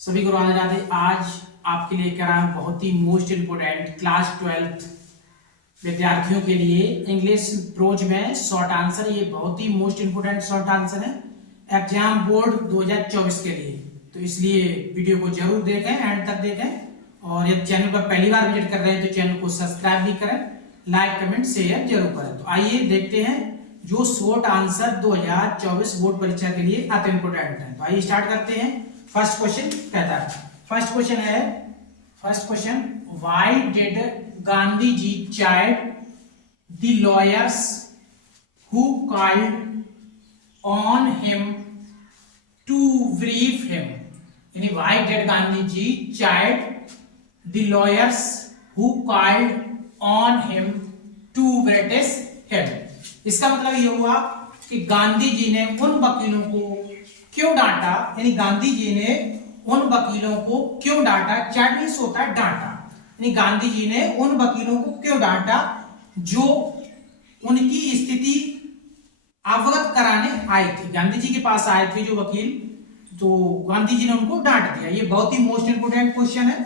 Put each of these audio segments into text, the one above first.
सभी को राधे राधे। आज आपके लिए क्या है बहुत ही मोस्ट इम्पोर्टेंट क्लास 12th विद्यार्थियों के लिए इंग्लिश प्रोज में शॉर्ट आंसर। ये बहुत ही मोस्ट इम्पोर्टेंट शॉर्ट आंसर है एग्जाम बोर्ड 2024 के लिए, तो इसलिए वीडियो को जरूर देखें, एंड तक देखें। और यदि चैनल पर पहली बार विजिट कर रहे हैं तो चैनल को सब्सक्राइब भी करें, लाइक कमेंट शेयर जरूर करें। तो आइए देखते हैं जो शॉर्ट आंसर 2024 बोर्ड परीक्षा के लिए अति इम्पोर्टेंट है। तो आइए स्टार्ट करते हैं। फर्स्ट क्वेश्चन कहता है, first question why did Gandhi ji chide the lawyers who called on him to brief him. यानी why did Gandhi ji chide the lawyers who called on him to British him. इसका मतलब ये हुआ कि गांधी जी ने उन वकीलों को क्यों डांटा, यानी गांधी जी ने उन वकीलों को क्यों डांटा। चैट मींस होता है डांटा, यानी गांधी जी ने उन वकीलों को क्यों डांटा जो उनकी स्थिति अवगत कराने आए थे। गांधी जी के पास आए थे जो वकील, तो गांधी जी ने उनको डांट दिया। ये बहुत ही मोस्ट इंपोर्टेंट क्वेश्चन है।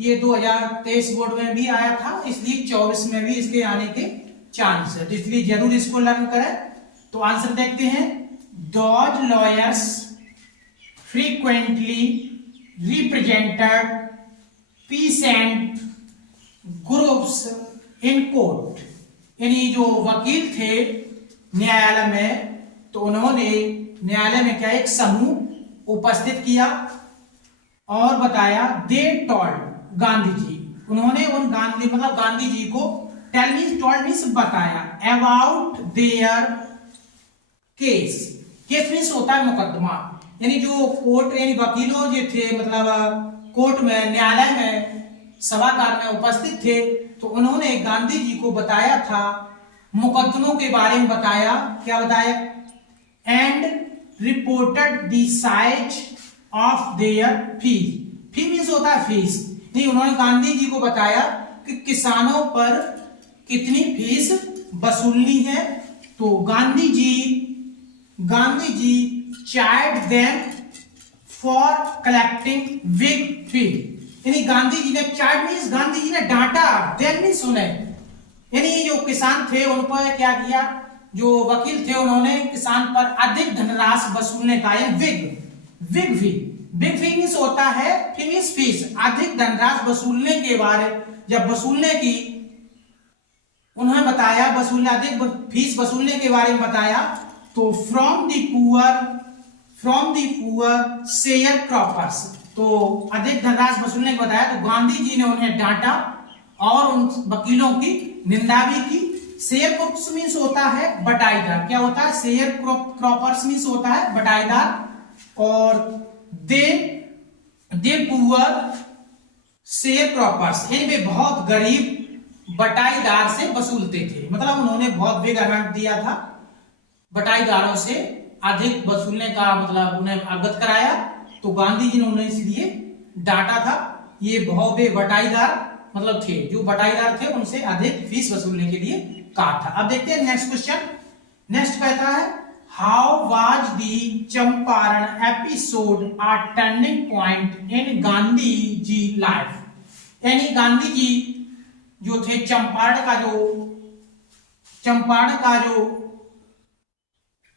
ये 2023 बोर्ड में भी आया था, इसलिए 24 में भी इसके आने के चांस है, तो इसलिए जरूर इसको लर्न करें। तो आंसर देखते हैं। Those lawyers frequently represented peasant groups in court। यानी जो वकील थे न्यायालय में, तो उन्होंने न्यायालय में क्या एक समूह उपस्थित किया और बताया। दे टोल्ड गांधी जी, उन्होंने उन गांधी जी को टेल मींस टोल्ड मींस बताया about their case. Case means होता है मुकदमा, यानी जो कोर्ट यानी वकीलों जो थे कोर्ट में न्यायालय में सभागार में उपस्थित थे, तो उन्होंने गांधी जी को बताया था मुकदमों के बारे में बताया। क्या बताया? And reported the size of their fees. Fee means होता है फीस, नहीं उन्होंने गांधी जी को बताया कि किसानों पर कितनी फीस वसूलनी है। तो Gandhi ji charge them for collecting big fee. यानी गांधी जी ने चार्ज मींस गांधी जी ने डांटा, देन मींस सुने, यानी जो किसान थे उन पर क्या किया, जो वकील थे उन्होंने किसान पर अधिक धनराशि वसूलने का बिग फी मींस होता है फी मींस फीस, अधिक धनराशि वसूलने के बारे जब वसूलने की उन्होंने बताया, अधिक फीस वसूलने के बारे में बताया। तो from the poor share croppers, तो अधिक धनराशि वसूलने को बताया। तो गांधी जी ने उन्हें डांटा और उन वकीलों की निंदा भी की। शेयर क्रॉपर्स मींस होता है बटाईदार। क्या होता है? शेयर क्रॉपर्स मींस होता है बटाईदार। और दे पुअर शेयर क्रॉपर्स, यानी वे बहुत गरीब बटाईदार से वसूलते थे, मतलब उन्होंने बहुत बिग अमाउंट दिया था, बटाईदारों से अधिक वसूलने का मतलब उन्हें अवगत कराया। तो गांधी जी ने उन्हें इसलिए डांटा था। ये बहुत बटाईदार मतलब थे, जो बटाईदार थे उनसे अधिक फीस वसूलने के लिए कहा था। अब देखते हैं नेक्स्ट क्वेश्चन। नेक्स्ट कहता है how was the Champaran episode a turning point in Gandhi ji life. यानी गांधी जी जो थे चंपारण का जो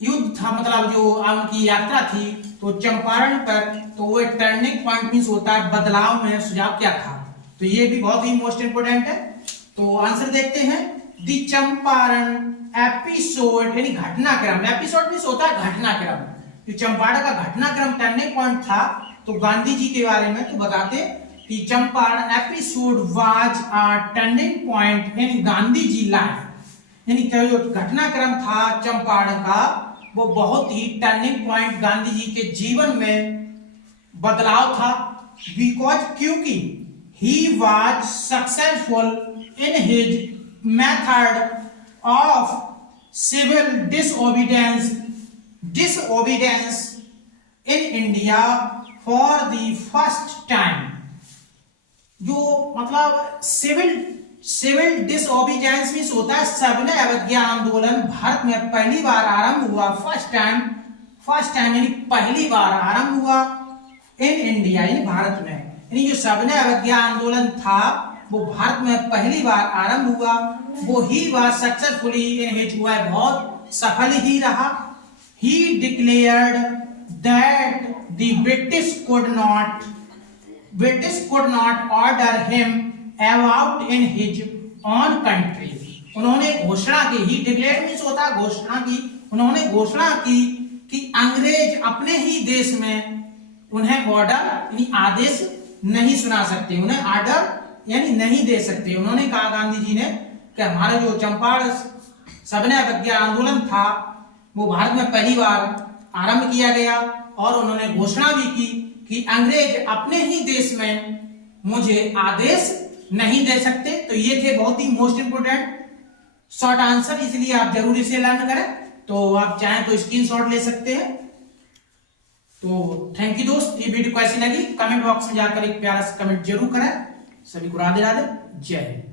युद्ध था, मतलब जो उनकी यात्रा थी, तो चंपारण पर, तो वो एक टर्निंग पॉइंट मींस होता है बदलाव में सुझाव क्या था। तो ये भी बहुत ही मोस्ट इंपोर्टेंट है। तो आंसर देखते हैं। द चंपारण एपिसोड यानी घटनाक्रम, एपिसोड मींस होता है घटनाक्रम, जो चंपारण का घटनाक्रम टर्निंग पॉइंट था। तो गांधी जी के बारे में तो बताते कि Champaran episode was a turning point in Gandhi ji life. यानी जो घटनाक्रम था चंपारण का, वो बहुत ही टर्निंग पॉइंट गांधी जी के जीवन में बदलाव था। बिकॉज क्योंकि he was successful in his method of civil disobedience in India for the first time. जो मतलब सिविल डिसओबीडियंस मींस होता है सविनय अवज्ञा आंदोलन भारत में पहली बार आरंभ हुआ। फर्स्ट टाइम यानी पहली बार आरंभ हुआ इन इंडिया, यानी भारत में, यानी जो सविनय अवज्ञा आंदोलन था वो भारत में पहली बार आरंभ हुआ, वो he was successfully in his, हुआ बहुत सफल ही रहा। ही declared that the British could not order him about in his own country। उन्होंने घोषणा की, ही डिक्लेयर मींस होता है घोषणा की, उन्होंने घोषणा की कि अंग्रेज अपने ही देश में उन्हें ऑर्डर यानी आदेश नहीं सुना सकते, उन्हें ऑर्डर यानी नहीं दे सकते। उन्होंने कहा गांधी जी ने कि हमारा जो चंपारण सविनय अवज्ञा आंदोलन था वो भारत में पहली बार आरंभ किया गया, और उन्होंने घोषणा भी की कि अंग्रेज अपने ही देश में मुझे आदेश नहीं दे सकते। तो ये थे बहुत ही मोस्ट इंपोर्टेंट शॉर्ट आंसर, इसलिए आप जरूर इसे लर्न करें। तो आप चाहें तो स्क्रीनशॉट ले सकते हैं। तो थैंक यू दोस्त, ये वीडियो कैसी लगी कमेंट बॉक्स में जाकर एक प्यारा सा कमेंट जरूर करें। सभी को राधे राधे, जय हिंद।